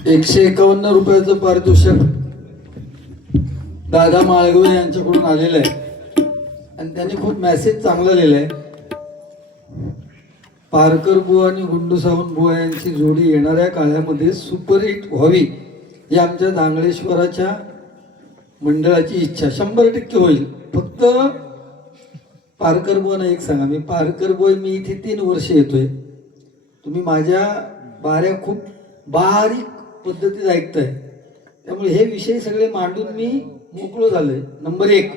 151 रुपयाचं पारितोषिक दादा माळगवे यांच्याकडून आलेलं आहे आणि त्यांनी खूप मेसेज चांगला लिहिलाय. पारकर बुवा आणि गुंडू सावंत बुवा यांची जोडी येणाऱ्या काळामध्ये सुपरहिट व्हावी ही आमच्या धांगळेश्वराच्या मंडळाची इच्छा 100% होईल. फक्त पारकर बुवांना एक सांगा, मी पारकर बुवा मी इथे 3 वर्ष येतोय, तुम्ही माझ्या बाऱ्या खूप बारीक पद्धतीत ऐकताय, त्यामुळे हे विषय सगळे मांडून मी मोकळं झालोय. नंबर 1.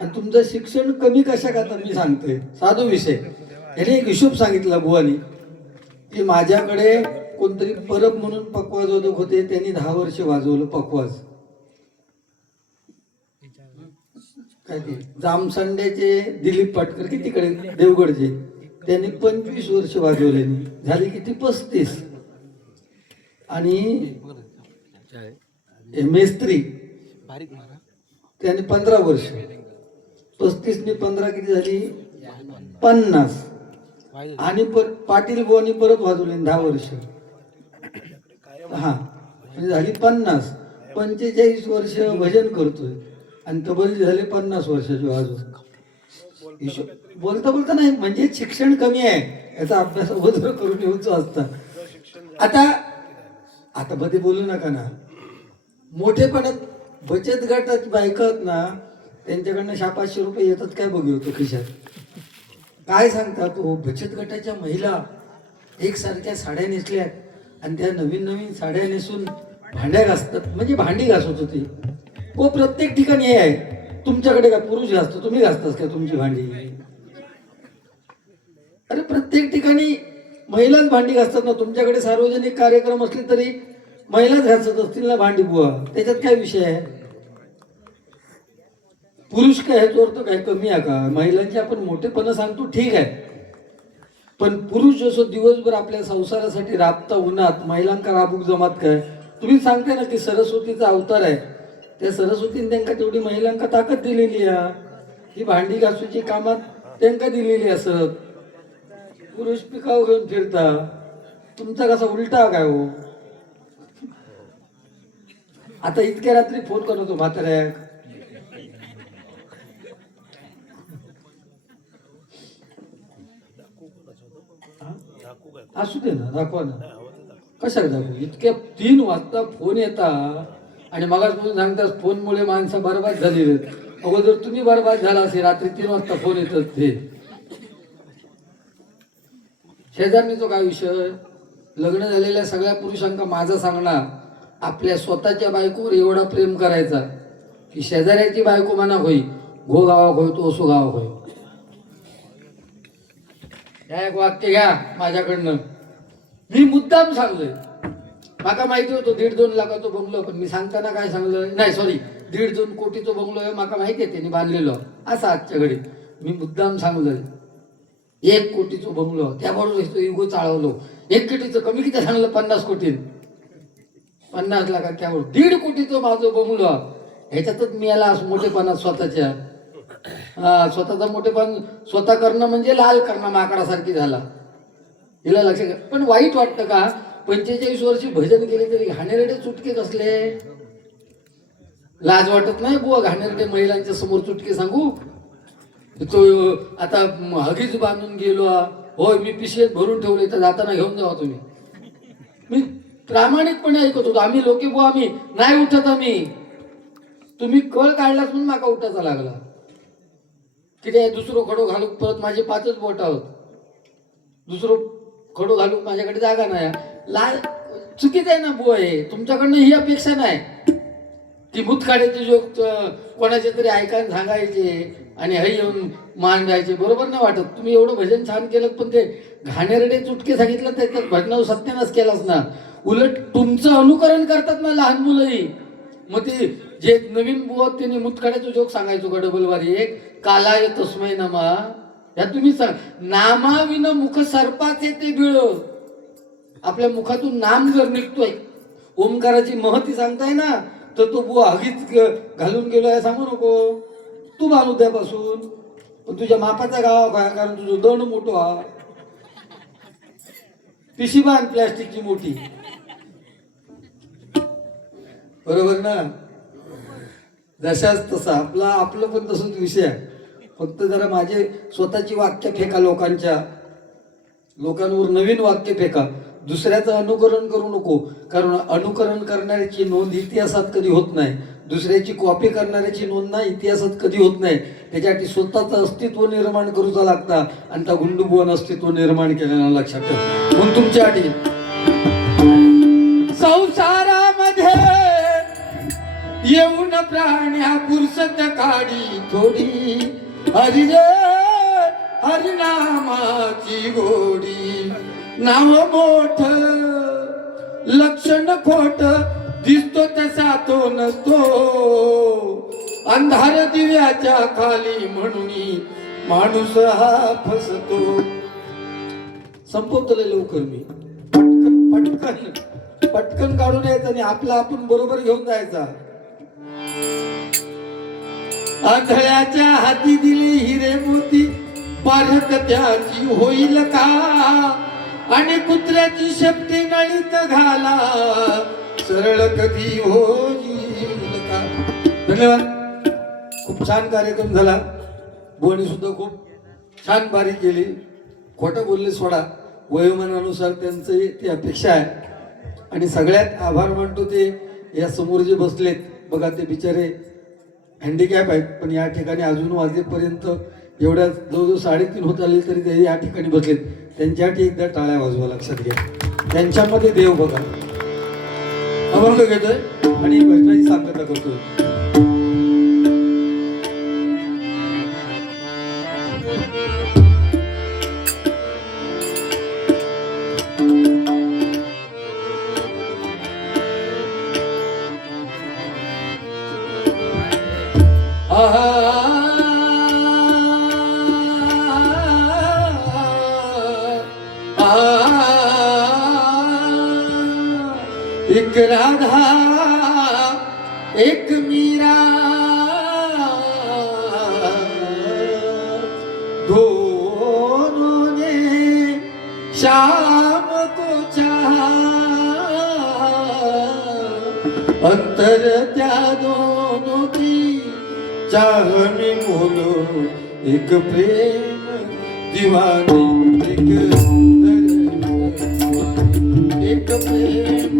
आणि तुमचं शिक्षण कमी कशा करता मी सांगतोय, साधू विषय. याने एक हिशोब सांगितला बुवानी की माझ्याकडे कोणतरी परब म्हणून पकवाज वादक होते, त्यांनी 10 वर्ष वाजवलं पकवाज. काय ते जामसंड्याचे दिलीप पाटकर की तिकडे देवगडचे, त्यांनी 25 वर्ष वाजवले, झाली किती 35. आणि मेस्त्री त्याने 15 वर्ष, 35 ने 15 किती झाली 50. आणि पाटील बुवानी परत वाजवले 10 वर्ष, हा म्हणजे झाली 50. 45 वर्ष भजन करतोय आणि तबलजी झाले 50 वर्षाचे वाजवून. बोलता बोलता नाही म्हणजे शिक्षण कमी आहे याचा अभ्यास अगोदर करून येऊच असता. आता मध्ये बोलू नका ना, मोठेपणात बचत गटाची बायकात ना त्यांच्याकडनं 500 रुपये येतात काय बघू होतो खिशात. काय सांगता तो बचत गटाच्या महिला एकसारख्या साड्या नेसल्यात आणि त्या नवीन नवीन साड्या नेसून भांड्या घासतात, म्हणजे भांडी घासत होती. हो प्रत्येक ठिकाणी हे आहे. तुमच्याकडे का पुरुष घासतो, तुम्ही घासतास का तुमची भांडी? अरे प्रत्येक ठिकाणी महिलाच भांडी घासतात ना. तुमच्याकडे सार्वजनिक कार्यक्रम असले तरी महिलाच घासत असतील ना भांडी बुवा, त्याच्यात काय विषय आहे? पुरुष काय ह्याच्यावर तर काय कमी आहे का? महिलांचे आपण मोठेपणा सांगतो ठीक आहे, पण पुरुष जसं दिवसभर आपल्या संसारासाठी राबता उन्हात, महिलांका राबूक जमात काय? तुम्ही सांगताय ना की सरस्वतीचा अवतार आहे, त्या सरस्वतीने त्यांना तेवढी महिलांका ताकद दिलेली आहे, ही भांडी घासूची कामात त्यांना दिलेली असत. पुरुष पिकाव घेऊन फिरता, तुमचा कसा उलटा काय हो? आता इतक्या रात्री फोन करतो म्हाताऱ्याक, असू दे ना, दाखवा ना. कशाला दाखवू? इतक्या 3 वाजता फोन येता आणि मगाचपासून सांगतास फोनमुळे माणसं बरबाद झाली. अगोदर तुम्ही बरबाद झाला असे, रात्री 3 वाजता फोन येतात ते. शेजारणीचा काय विषय? लग्न झालेल्या सगळ्या पुरुषांका माझा सांगणार, आपल्या स्वतःच्या बायकोवर एवढा प्रेम करायचा की शेजाऱ्याची बायको म्हणा होई घो गावाक होय तो असो गावाक होय. एक वाक्य घ्या माझ्याकडनं, मी मुद्दाम सांगलोय. माका माहिती होतं 1.5-2 लाखाचं बंगलो, पण मी सांगताना काय सांगलं नाही, सॉरी 1.5-2 कोटीचं बंगलो आहे माका माहिती आहे, त्यांनी बांधलेलं असं. आजच्या घडी मी मुद्दाम सांगलोय 1 कोटीचं बंगलो, त्याबरोबर इगो चाळवलो. 1 कोटीचं कमी किती सांगलं? 50 कोटी, 50 लाखात त्यावर 1.5 कोटीचं माझं बंगलो. ह्याच्यातच मी याला मोठेपणा स्वतःच्या स्वतःचा मोठेपण स्वतः करणं म्हणजे लाल करणं माकडासारखी झाला. हिला लक्ष. पण वाईट वाटतं का? 45 वर्ष भजन केले तरी घाणेरडे चुटके कसले? लाज वाटत नाही बुवा घाणेरडे महिलांच्या समोर चुटके सांगू? तो आता हगीच बांधून गेलो, होय मी पिशवेत भरून ठेवले तर जाताना घेऊन जावा तुम्ही. मी प्रामाणिकपणे ऐकत होतो. आम्ही लोके बुवा आम्ही नाही उठत, आम्ही तुम्ही कळ काढलाच म्हणून माका उठायचा लागला. किती दुसरं खडो घालूक परत माझे 5च बोट आहोत, दुसरं खडो घालूक माझ्याकडे जागा नाही. लाल चुकीचं आहे ना बुवा हे. तुमच्याकडनं ही अपेक्षा नाही की मुतखाड्याचे जोक कोणाचे तरी ऐकायला सांगायचे आणि हे येऊन मान द्यायचे. बरोबर नाही वाटत. तुम्ही एवढं भजन छान केलं, पण ते घाणेरडे चुटके सांगितलं त्याच्यात भजनावर सत्यानाश केलाच ना. उलट तुमचं अनुकरण करतात ना लहान मुलंही. मग ते जे नवीन बुवा त्यांनी मुतखाड्याचं जोक सांगायचो का डबलवारी एक, कालाय तस्मै नमा. या तुम्ही सांग, नामाविन मुख सर्पाचे ते बिळ. आपल्या मुखातून नाम जर निघतोय, ओंकाराची महती सांगताय ना, तर तो बुवा हगीच घालून गेलोय सांगू नको. तू बांध उद्यापासून, पण तुझ्या मापाचा गाव काय, कारण तुझं दंड मोठो हा. पिशी बांध प्लॅस्टिकची मोठी. बरोबर ना? जशाच तसा आपलं पण तसंच विषय आहे. फक्त जरा माझे स्वतःची वाक्य फेका, लोकांवर नवीन वाक्य फेका. दुसऱ्याचं अनुकरण करू नको, कारण अनुकरण करणाऱ्याची नोंद इतिहासात कधी होत नाही. दुसऱ्याची कॉपी करणाऱ्याची नोंद ना इतिहासात कधी होत नाही. त्याच्यासाठी स्वतःचं अस्तित्व निर्माण करूचा लागता, आणि त्या गुंडुबुवान अस्तित्व निर्माण केलेलं लक्षात ठेवा. म्हणून तुमच्यासाठी संसारामध्ये येऊन प्राण्या पुरसत काढी थोडी, हरी रे हरिनामाची गोडी. नाव मोठ लक्षण खोट, दिसतो तसा तो नसतो, अंधार दिव्याच्या खाली म्हणून माणूस हा फसतो. संपवतो लवकर मी, पटकन काढून यायचं आणि आपला आपण बरोबर घेऊन जायचा. आंधळ्याच्या हाती दिले हिरे मोती, पारख त्याची होईल का, आणि कुत्र्याची शेपटी नळीत घाला, सरळ कधी होईल का. धन्यवाद. खूप छान कार्यक्रम झाला. बोणी सुद्धा खूप छान बारी केली. खोटं बोलले सोडा, वयोमानानुसार त्यांचं ती अपेक्षा आहे. आणि सगळ्यात आभार मानतो ते या समोर जे बसलेत बघा, ते बिचारे हँडिकॅप आहेत, पण या ठिकाणी अजून वाजेपर्यंत एवढ्या जवळजवळ 3:30 होत आले तरी ते या ठिकाणी बसलेत. त्यांच्यासाठी एकदा टाळ्या वाजवा. लक्षात घ्या, त्यांच्यामध्ये देव बघा. अभंग घेतोय आणि भजनाची सांगता करतोय. एक राधा एक मीरा, दोनों ने श्याम को चाहा, अंतर त्या दोनों की चाह में बोलो, एक प्रेम दीवानी, एक प्रेम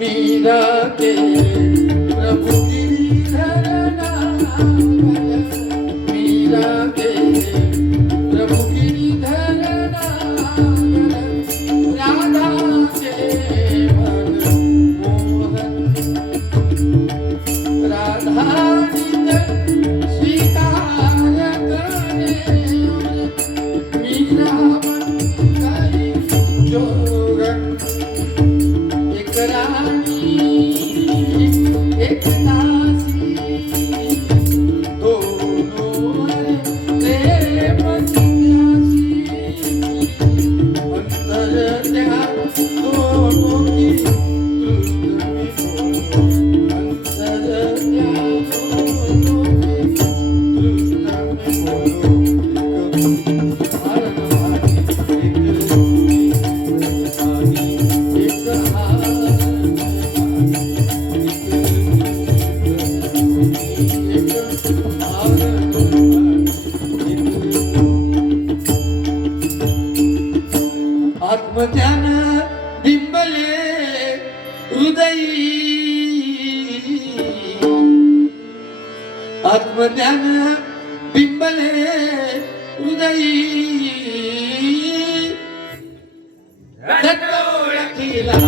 मीरा के प्रभु गिरिधर नागर, मीरा के प्रभु गिरिधर नागर, राधा के मन मोहन, राधा स्वीकार करे, मीरा बन गई जोगन. एक रानी एक दासी, दोनों प्रेम प्यासी, अंतर त्या दोनों की दृष्टि में, अंतर त्या दोनों की दृष्टि में, आत्मज्ञान बिंबले हृदयी, आत्मज्ञान बिंबले हृदयी, ओळखीला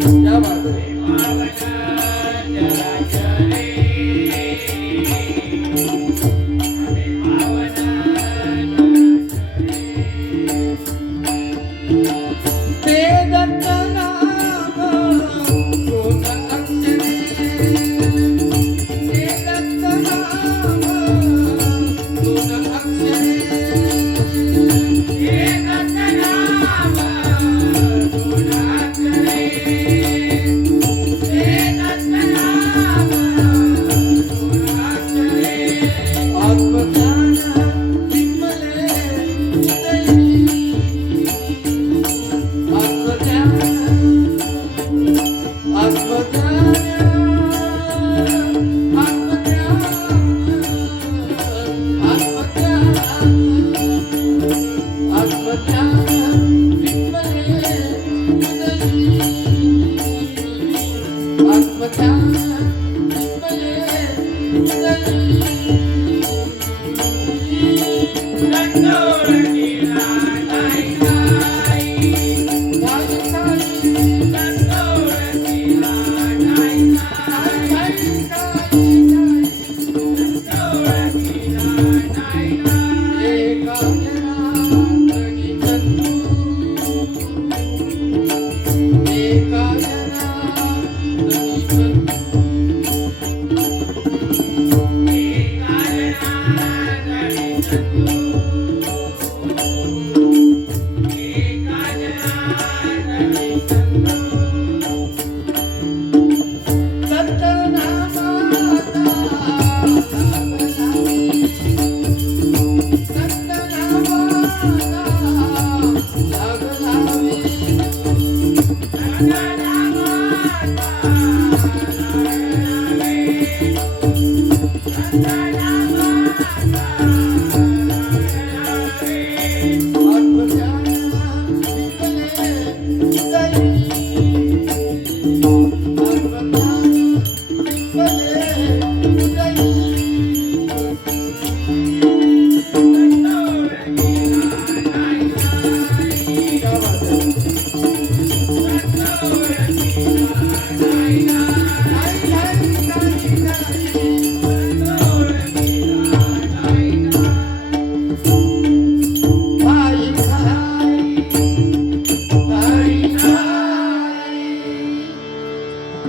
क्या बात है. ते दत्त नाम दोन अक्षरे, ते दत्त नाम दोन अक्षरे, ते दत्त नाम दोन अक्षरे, ते दत्त नाम दोन अक्षरे. आत्मज्ञान निर्मले हृदयी,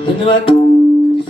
धन्यवाद.